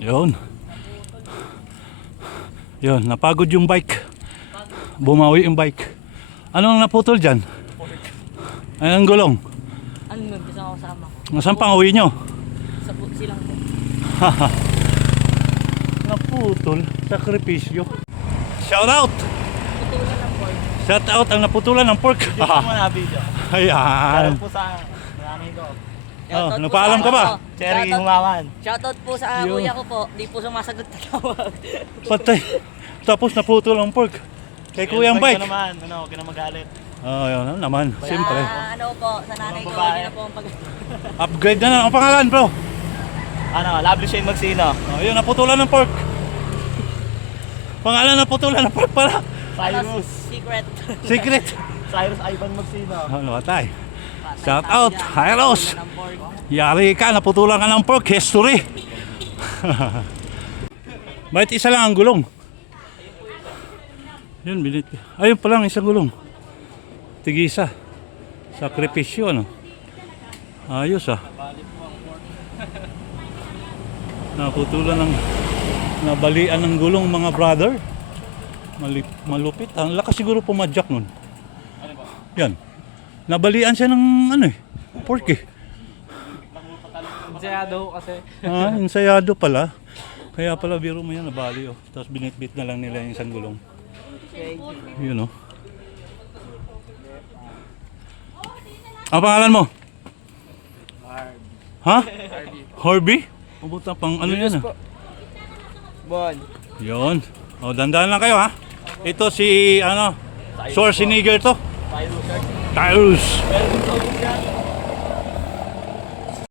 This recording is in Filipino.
Yun. Yun, napagod yung bike. Bumawi yung bike. Anong naputol dyan? Ay, ang gulong. Ano mo, gusto ko kasama ko. Nasaan pang uwi nyo? Sa putsi lang po. Naputol. Sakripisyo. Shout out! Putulan ng pork. Shout out ang naputulan ng pork. Hindi ko mo na-video. Ayan. Shoutout po sa nanay ko. Oh, nagpaalam ka ba? Cherry Humawan. Shoutout po sa Yun. kuya ko po. Di po sumasagot na tawag. Patay. Tapos naputol ang pork. Kay kuya ang Huwag bike. ka naman, huwag ka na magalit. Oh, yun naman. Siyempre. Ano po, sa nanay ko. Babae. Hindi na po ang pag... Upgrade na lang ang pangalan, bro. Ano, Lovely Shane Magsino. Oh, yun, naputulan ng pork. Pangalan naputulan ng pork pala. Cyrus. Secret. Secret. Cyrus Ivan Magsino. Ano ba tayo? Shout out, Hyros. Ng pork. Yari ka, naputulan ka ng pork. History. Bakit isa lang ang gulong? Yun, binit. Ayun pa lang, isang gulong. Tigisa. Sakripisyo, ano? Ayos, ah. Naputulan ng... Nabalian ng gulong, mga brother. Malupit. Ang lakas siguro pumadyak nun. Yan. Nabalian siya ng ano eh. Pork eh. Ensayado kasi. Ah, ensayado pala. Kaya pala biro mo yan, nabali oh. Tapos binitbit na lang nila yung isang gulong. Yun oh. Ang pangalan mo? Ha? Harvey? Mabuta pang ano yan ah. Bon. Yun. O, dandahan lang kayo ha. Ito si ano, Schwarzenegger to. Cyrus. Tyrus. Meron din